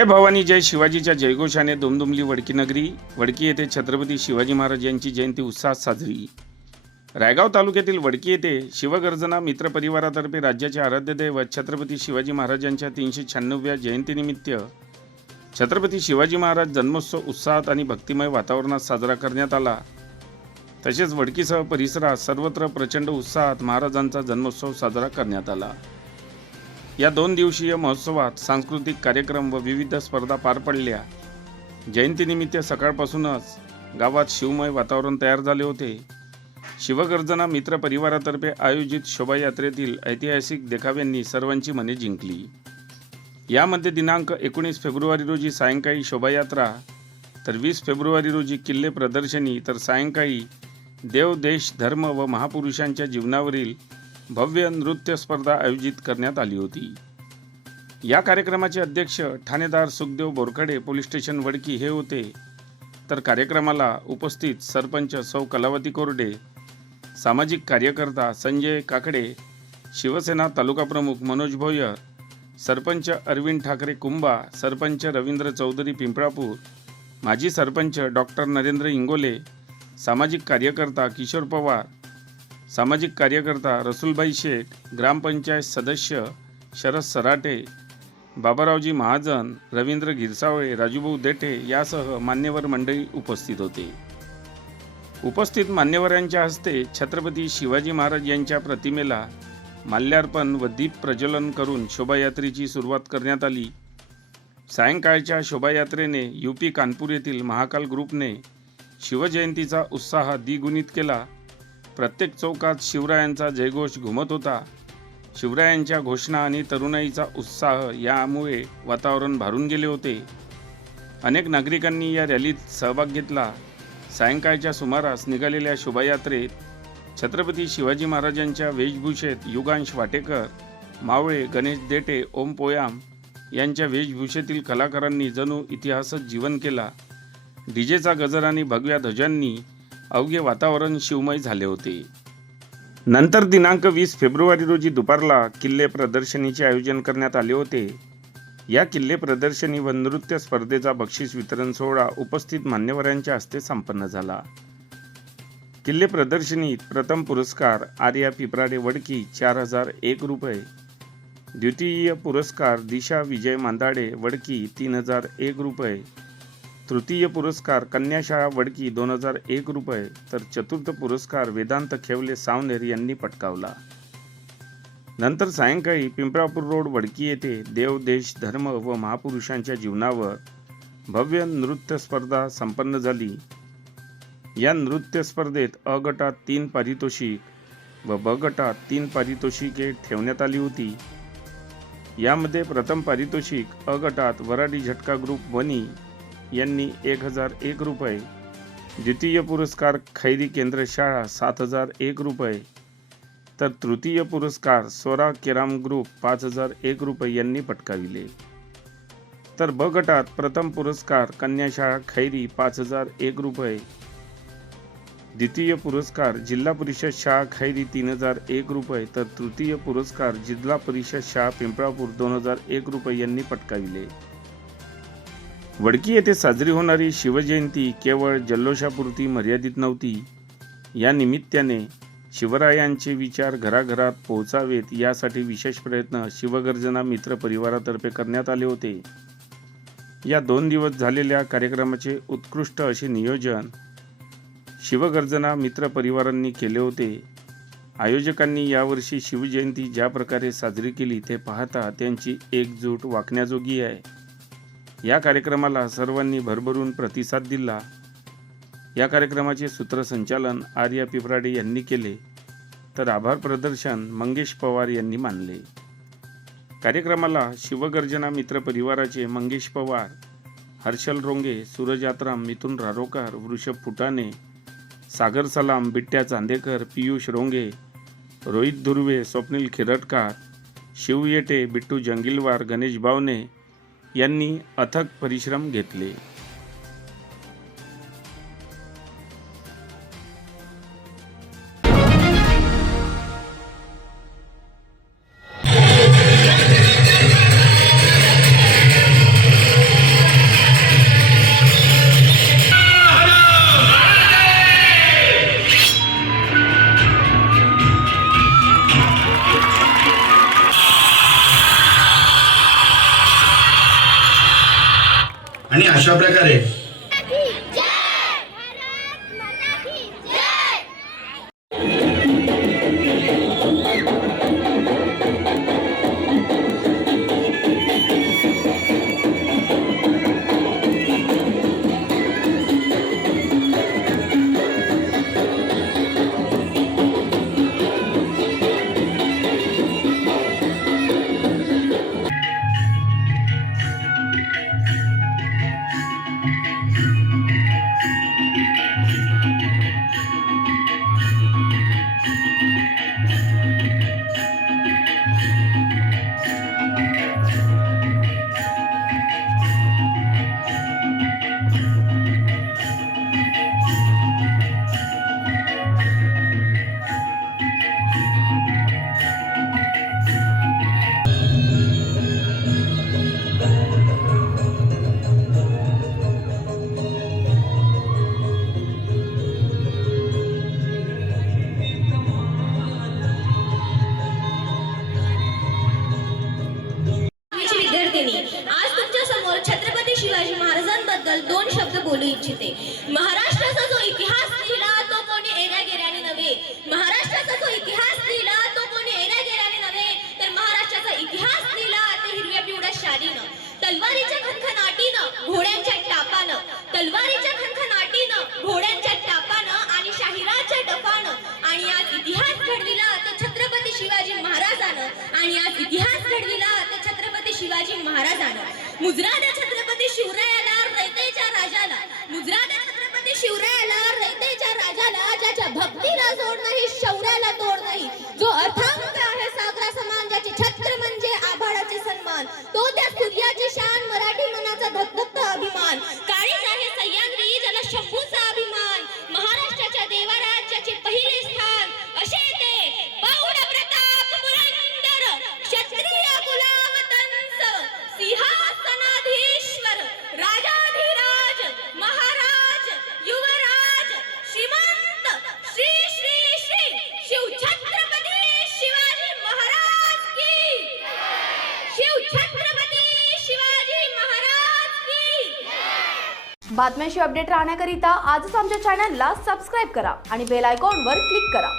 जय भवानी जय शिवाजीच्या जयघोषाने दुमदुमली वडकी नगरी. वडकी येथे छत्रपती शिवाजी महाराज यांची जयंती उत्साहात साजरी. रायगाव तालुक्यातील वडकी येथे शिवगर्जना मित्र परिवारातर्फे राज्याचे आराध्य दैवत छत्रपती शिवाजी महाराजांच्या 396व्या जयंतीनिमित्त छत्रपती शिवाजी महाराज जन्मोत्सव उत्साहात आणि भक्तिमय वातावरणात साजरा करण्यात आला. तसेच वडकीसह परिसरात सर्वत्र प्रचंड उत्साहात महाराजांचा जन्मोत्सव साजरा करण्यात आला. या 2 दिवसीय महोत्सवात सांस्कृतिक कार्यक्रम व विविध स्पर्धा पार पडल्या. जयंतीनिमित्त सकाळपासूनच गावात शिवमय वातावरण तयार झाले होते. शिवगर्जना मित्र परिवारातर्फे आयोजित शोभायात्रेतील ऐतिहासिक देखाव्यांनी सर्वांची मने जिंकली. यामध्ये दिनांक 19 फेब्रुवारी रोजी सायंकाळी शोभायात्रा, तर 20 फेब्रुवारी रोजी किल्ले प्रदर्शनी, तर सायंकाळी देव, देश, धर्म व महापुरुषांच्या जीवनावरील भव्य नृत्य स्पर्धा आयोजित करण्यात आली होती. या कार्यक्रमाचे अध्यक्ष ठाणेदार सुखदेव बोरखडे, पोलीस स्टेशन वडकी हे होते. तर कार्यक्रमाला उपस्थित सरपंच सौ कलावती कोरडे, सामाजिक कार्यकर्ता संजय काकडे, शिवसेना तालुका प्रमुख मनोज भोयर, सरपंच अरविंद ठाकरे कुंभा, सरपंच रवींद्र चौधरी पिंपळापूर, माजी सरपंच डॉक्टर नरेंद्र इंगोले, सामाजिक कार्यकर्ता किशोर पवार, सामाजिक कार्यकर्ता रसूलभाई शेख, ग्रामपंचायत सदस्य शरद सराटे, बाबारावजी महाजन, रवींद्र गिरसावळे, राजूभाऊ देठे यासह मान्यवर मंडळी उपस्थित होते. उपस्थित मान्यवरांच्या हस्ते छत्रपती शिवाजी महाराज यांच्या प्रतिमेला माल्यार्पण व दीप प्रज्वलन करून शोभायात्रेची सुरुवात करण्यात आली. सायंकाळच्या शोभायात्रेने यूपी कानपूर येथील महाकाल ग्रुपने शिवजयंतीचा उत्साह द्विगुणित केला. प्रत्येक चौकात शिवरायांचा जयघोष घुमत होता. शिवरायांच्या घोषणा आणि तरुणाईचा उत्साह यामुळे वातावरण भारून गेले होते. अनेक नागरिकांनी या रॅलीत सहभाग घेतला. सायंकाळच्या सुमारास निघालेल्या शोभायात्रेत छत्रपती शिवाजी महाराजांच्या वेशभूषेत युगांश वाटेकर, मावळे, गणेश देठे, ओम पोयाम यांच्या वेशभूषेतील कलाकारांनी जणू इतिहासच जीवन केला. डीजेचा गजर आणि भगव्या ध्वजांनी अवघे वातावरण शिवमय झाले होते. नंतर दिनांक 20 फेब्रुवारी रोजी दुपारला किल्ले प्रदर्शनीचे आयोजन करण्यात आले होते. या किल्ले प्रदर्शनी व नृत्य स्पर्धेचा बक्षीस वितरण सोहळा उपस्थित मान्यवरांच्या हस्ते संपन्न झाला. किल्ले प्रदर्शनीत प्रथम पुरस्कार आर्या पिपराडे वडकी 4001 रुपये, द्वितीय पुरस्कार दिशा विजय मांदाडे वडकी 3001 रुपये, तृतीय पुरस्कार कन्याशाळा वडकी 2001 रुपये, तर चतुर्थ पुरस्कार वेदांत खेवले सावनेर यांनी पटकावला. नंतर सायंकाळी पिंपळापूर रोड वडकी येथे देव, देश, धर्म व महापुरुषांच्या जीवनावर भव्य नृत्य स्पर्धा संपन्न झाली. या नृत्य स्पर्धेत अ गटात 3 पारितोषिक व ब गटात 3 पारितोषिके ठेवण्यात आली होती. यामध्ये प्रथम पारितोषिक अ गटात वराडी झटका ग्रुप वनी यांनी 1001 रुपये, द्वितीय पुरस्कार खैरी केंद्र शाळा 7001 रुपये, तर तृतीय पुरस्कार स्वरा केराम ग्रुप 5001 रुपये यांनी पटकाविले. तर ब गटात प्रथम पुरस्कार कन्याशाळा खैरी 5001 रुपये, द्वितीय पुरस्कार जिल्हा परिषद शाळा खैरी 3001 रुपये, तर तृतीय पुरस्कार जिल्हा परिषद शाळा पिंपळापूर 2001 रुपये यांनी पटकाविले. वडकी येथे साजरी होणारी शिवजयंती केवळ जल्लोषापुरती मर्यादित नव्हती. या निमित्ताने शिवरायांचे विचार घराघरात पोहोचावेत यासाठी विशेष प्रयत्न शिवगर्जना मित्र परिवारातर्फे करण्यात आले होते. या 2 दिवस झालेल्या कार्यक्रमाचे उत्कृष्ट असे नियोजन शिवगर्जना मित्र परिवारांनी केले होते. आयोजकांनी यावर्षी शिवजयंती ज्या प्रकारे साजरी केली ते पाहता त्यांची एकजूट वाकण्याजोगी आहे. या कार्यक्रमाला सर्वांनी भरभरून प्रतिसाद दिला. या कार्यक्रमाचे सूत्रसंचालन आर्या पिपराडे यांनी केले, तर आभार प्रदर्शन मंगेश पवार यांनी मानले. कार्यक्रमाला शिवगर्जना मित्र परिवाराचे मंगेश पवार, हर्षल रोंगे, सूरज आत्राम, मिथुन रारोकार, वृषभ फुटाणे, सागर सलाम, बिट्ट्या चांदेकर, पियुष रोंगे, रोहित धुर्वे, स्वप्नील खिरटकार, शिव येटे, बिट्टू जंगिलवार, गणेश बावने यांनी अथक परिश्रम घेतले. इतिहास घडविला ते छत्रपती शिवाजी महाराजांना. मुजरा द्या छत्रपती शिवरायाला, रयतेच्या राजाला. मुजरा द्या छत्रपती शिवरायाला, रयतेच्या राजाला. ज्याच्या भक्तीला जोड नाही, शौर्याला तोड नाही, जो अथांग आहे सागरा समान, ज्याचे छत्र म्हणजे आभाळाचे सन्मान, तो त्या सूर्याची शान, मराठी मनाचा धगधगता अभिमान. काळीज आहे सह्याद्री, ज्याला शंभूचा अभिमान, महाराष्ट्राच्या देवाराज्याचे पहिले स्थान. असे ते प्रौढ प्रताप पुरंदर, क्षत्रिय कुलावतंस, सिंहासनाधीश्वर, राजाधिराज, महाराज, युवराज, श्रीमंत, श्री श्री श्री शिवछत्रपती शिवाजी महाराज की. शिवछत्रपती शिवाजी महाराज की. बातम्यांशी अपडेट राहण्याकरिता आजच आमच्या चॅनलला सबस्क्राईब करा आणि बेल आयकॉनवर क्लिक करा.